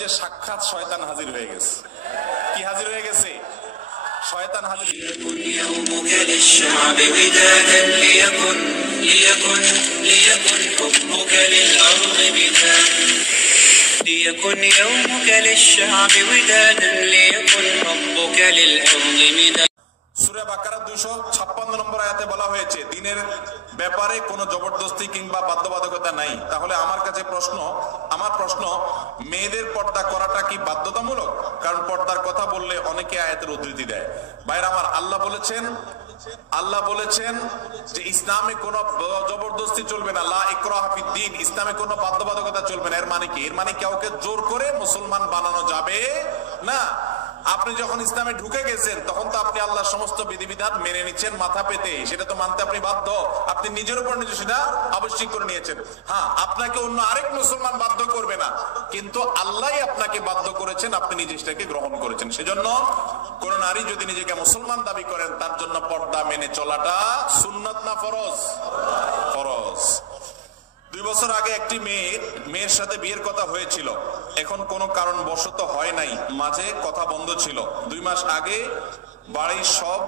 যে সাক্ষাৎ শয়তান হাজির হয়ে গেছে। কি হাজির হয়ে গেছে? শয়তান হাজির। ليكن يومك للشعب ودادا ليكن حبك للأرض مدادا। সূরা বাকারা 256 নম্বর আয়াতে বলা হয়েছে দিনের ব্যাপারে কোনো জবরদস্তি কিংবা বাধ্যবাধকতা নাই। তাহলে আমার প্রশ্ন মেয়েদের পর্দা করাটা কি বাধ্যতামূলক? কারণ পর্দার কথা বললে অনেকে আয়াতের উদ্ধৃতি দেয়। ভাইরা আমার, আল্লাহ বলেছেন যে ইসলামে কোনো জবরদস্তি চলবে না, লা ইকরাহা ফিদ্দীন, ইসলামে কোনো বাধ্যবাধকতা চলবে না। এর মানে কি? এর মানে কাউকে জোর করে মুসলমান বানানো যাবে না। আপনি যখন ইসলামে ঢুকে গেছেন তখন তো আপনি আল্লাহর সমস্ত বিধিবিধান মেনে নিচ্ছেন মাথা পেতে, সেটা তো মানতে আপনি বাধ্য। আপনি নিজের উপর নিজে সেটা আবশ্যিক করে নিয়েছেন। হ্যাঁ, আপনাকে অন্য আরেক মুসলমান বাধ্য করবে না, কিন্তু আল্লাহই আপনাকে বাধ্য করেছেন, আপনি নিজে সেটাকে গ্রহণ করেছেন। সেজন্য কোন নারী যদি নিজেকে মুসলমান দাবি করেন তার জন্য পর্দা মেনে চলাটা সুন্নাত না ফরজ? ফরজ। 2 বছর আগে একটি মেয়ের সাথে বিয়ের কথা হয়েছিল। এখন কোনো কারণ বশত হয় নাই, মাঝে কথা বন্ধ ছিল। 2 মাস আগে বাড়ির সব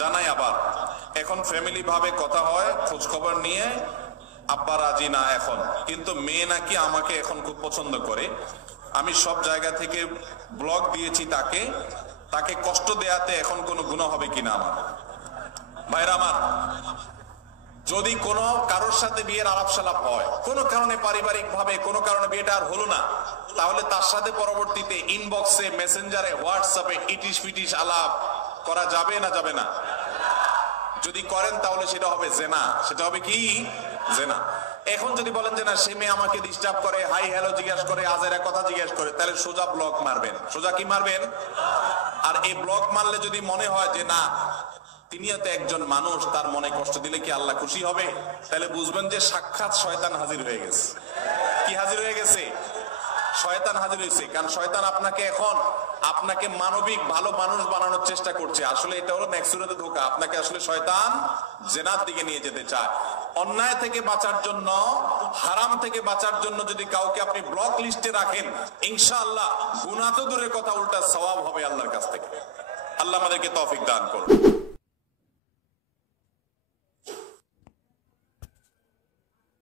জানাই আবার। এখন ফ্যামিলি ভাবে কথা হয়, খোঁজ খবর নিয়ে আব্বা রাজি না এখন, কিন্তু মেয়ে নাকি আমাকে এখন খুব পছন্দ করে। আমি সব জায়গা থেকে ব্লক দিয়েছি তাকে কষ্ট দেয়াতে এখন কোনো গুনাহ হবে কিনা আমার? ভাইরা আমার, যদি কোনো কারোর সাথে বিয়ের আলাপ সালাপ হয়, কোনো কারণে পারিবারিক ভাবে কোনো কারণে বিয়েটা আর হলো না, তাহলে তার সাথে পরবর্তীতে ইনবক্সে, মেসেঞ্জারে, হোয়াটসঅ্যাপে ইটিশ পিটিশ আলাপ করা যাবে না যাবে না? যদি করেন তাহলে সেটা হবে জেনা। সেটা হবে কি? জেনা। এখন যদি বলেন যে না, সে মেয়ে আমাকে ডিস্টার্ব করে, হাই হ্যালো জিজ্ঞাসা করে, আজেরা কথা জিজ্ঞাসা করে, তাহলে সোজা ব্লক মারবেন। সোজা কি মারবেন? আর এই ব্লক মারলে যদি মনে হয় যে না, তিনিও তো একজন মানুষ, তার মনে কষ্ট দিলে কি আল্লাহ খুশি হবে, তাহলে বুঝবেন যে সাক্ষাৎ শয়তান হাজির হয়ে গেছে। কি হাজির হয়ে গেছে? শয়তান হাজির হয়েছে। কারণ শয়তান আপনাকে মানবিক ভালো মানুষ বানানোর চেষ্টা করছে। আসলে এটা হলো নেক্সুরাতে ধোঁকা। আপনাকে আসলে শয়তান জেনার দিকে নিয়ে যেতে চায়। অন্যায় থেকে বাঁচার জন্য, হারাম থেকে বাঁচার জন্য যদি কাউকে আপনি ব্লক লিস্টে রাখেন, ইনশাআল্লাহ গুনাহ তো দূরের কথা, উল্টা সওয়াব হবে আল্লাহর কাছ থেকে। আল্লাহ আমাদেরকে তৌফিক দান করুন।